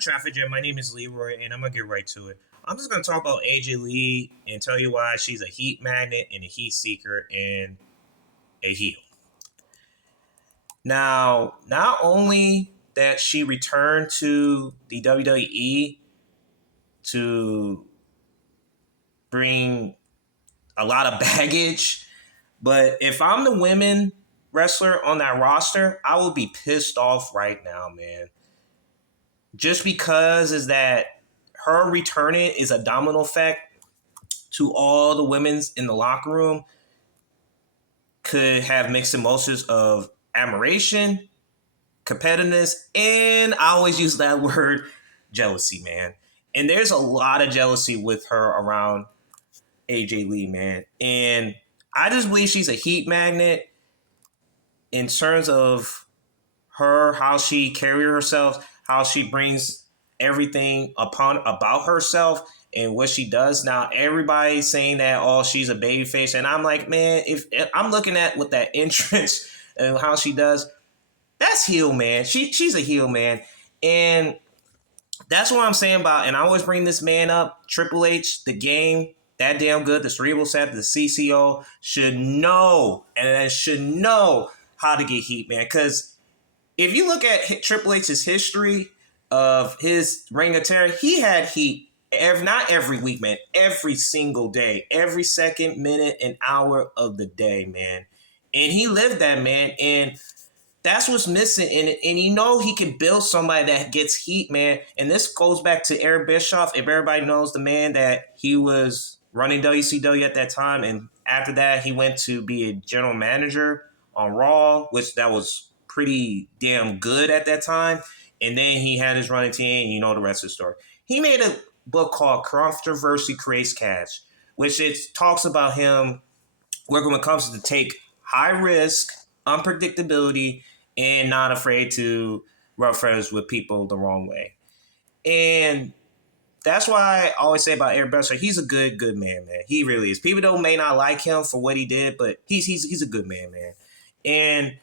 Traffic Jam. My name is Leroy, and I'm gonna get right to it. I'm just gonna talk about AJ Lee and tell you why she's a heat magnet and a heat seeker and a heel. Now, not only that she returned to the WWE to bring a lot of baggage, but if I'm the women wrestler on that roster, I would be pissed off right now, man. Just because is that her returning is a domino effect to all the women's in the locker room could have mixed emotions of admiration, competitiveness, and I always use that word jealousy, man. And there's a lot of jealousy with her around AJ Lee, man. And I just believe she's a heat magnet in terms of her, how she carries herself, how she brings everything upon about herself and what she does. Now everybody's saying that, oh, she's a baby face, and I'm like, man, if I'm looking at what that entrance and how she does, that's heel, man. She's a heel, man. And that's what I'm saying about, and I always bring this man up, Triple H, the game, that damn good, the cerebral set, the CCO should know, and should know how to get heat, man. Because if you look at Triple H's history of his Reign of Terror, he had heat not every week, man, every single day, every second, minute, and hour of the day, man. And he lived that, man. And that's what's missing in it. And you know he can build somebody that gets heat, man. And this goes back to Eric Bischoff. If everybody knows the man that he was running WCW at that time, and after that he went to be a general manager on Raw, which that was pretty damn good at that time. And then he had his running team, and you know the rest of the story. He made a book called Controversy Creates Cash, which it talks about him when it comes to take high risk, unpredictability, and not afraid to rub feathers with people the wrong way. And that's why I always say about Eric Bischoff, he's a good man, man. He really is. People may not like him for what he did, but he's a good man, man. And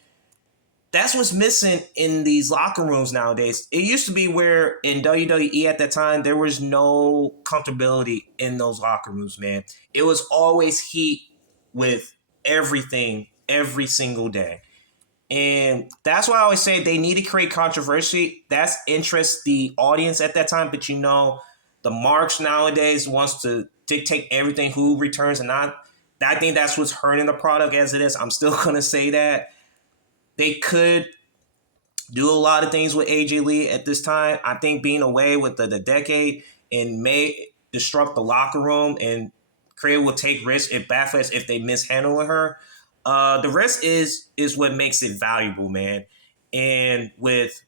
that's what's missing in these locker rooms nowadays. It used to be where in WWE at that time, there was no comfortability in those locker rooms, man. It was always heat with everything every single day. And that's why I always say they need to create controversy. That's interests the audience at that time. But you know, the marks nowadays wants to dictate everything, who returns and not. I think that's what's hurting the product as it is. I'm still going to say that. They could do a lot of things with AJ Lee at this time. I think being away with the decade and may disrupt the locker room, and Korea will take risks if backflips if they mishandle her. The rest is what makes it valuable, man. And with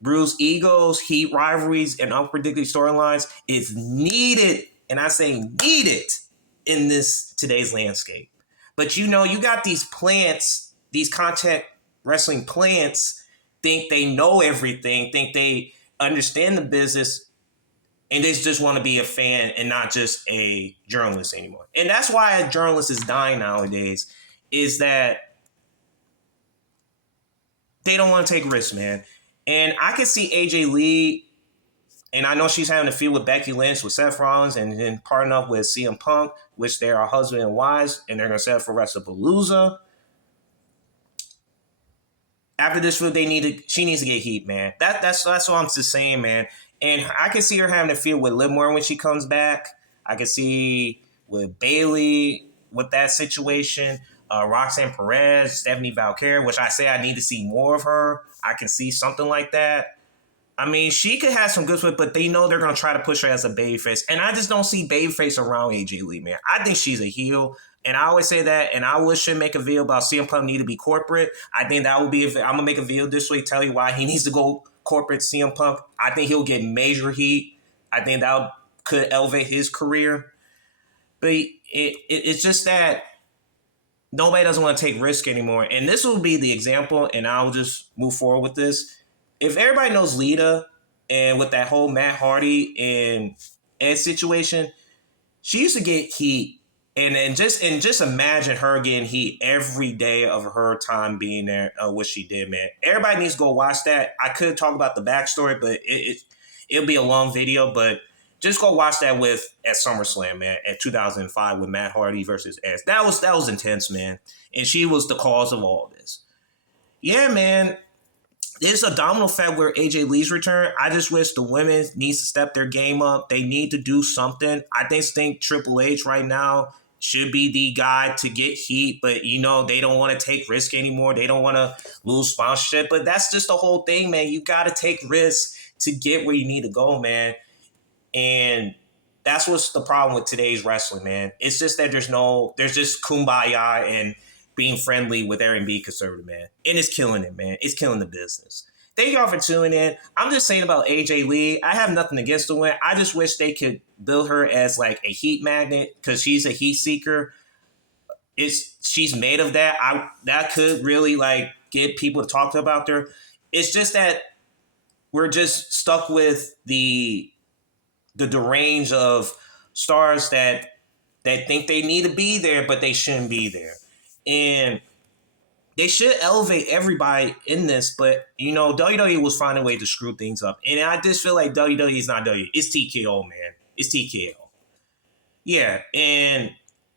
bruised egos, heat rivalries, and unpredictable storylines, is needed, and I say needed, in this today's landscape. But you know, you got these plants, these contact wrestling plants, think they know everything, think they understand the business, and they just want to be a fan and not just a journalist anymore. And that's why a journalist is dying nowadays, is that they don't want to take risks, man. And I can see AJ Lee, and I know she's having a feud with Becky Lynch, with Seth Rollins, and then partnering up with CM Punk, which they are husband and wives, and they're going to set up for WrestlePalooza. After this feud, she needs to get heat, man. That's what I'm just saying, man. And I can see her having a feud with Liv Morgan when she comes back. I can see with Bayley with that situation. Roxanne Perez, Stephanie Valkyrie, which I say I need to see more of her. I can see something like that. I mean, she could have some good stuff, but they know they're going to try to push her as a babyface. And I just don't see babyface around AJ Lee, man. I think she's a heel. And I always say that, and I should make a video about CM Punk need to be corporate. I think that would be, I'm going to make a video this week, tell you why he needs to go corporate, CM Punk. I think he'll get major heat. I think that could elevate his career. But it's just that nobody doesn't want to take risk anymore. And this will be the example, and I'll just move forward with this. If everybody knows Lita, and with that whole Matt Hardy and Ed situation, she used to get heat. And just imagine her getting heat every day of her time being there, what she did, man. Everybody needs to go watch that. I could talk about the backstory, but It'll be a long video, but just go watch that at SummerSlam, man, at 2005 with Matt Hardy versus Edge. That was intense, man. And she was the cause of all this. Yeah, man. There's a domino effect where AJ Lee's return. I just wish the women needs to step their game up. They need to do something. I just think Triple H right now should be the guy to get heat, but they don't want to take risk anymore. They don't want to lose sponsorship. But that's just the whole thing, man. You got to take risks to get where you need to go, man. And that's what's the problem with today's wrestling, man. It's just that there's just kumbaya and being friendly with everything being conservative, man. And it's killing it, man. It's killing the business. Thank y'all for tuning in. I'm just saying about AJ Lee. I have nothing against the win. I just wish they could build her as like a heat magnet because she's a heat seeker. She's made of that. That could really like get people to talk about her. It's just that we're just stuck with the range of stars that think they need to be there, but they shouldn't be there. And they should elevate everybody in this, but WWE was finding a way to screw things up. And I just feel like WWE is not WWE. It's TKO, man. It's TKO. Yeah, and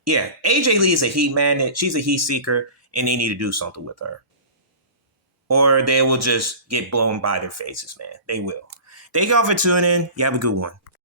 yeah, AJ Lee is a heat magnet. She's a heat seeker, and they need to do something with her. Or they will just get blown by their faces, man. They will. Thank y'all for tuning in. You have a good one.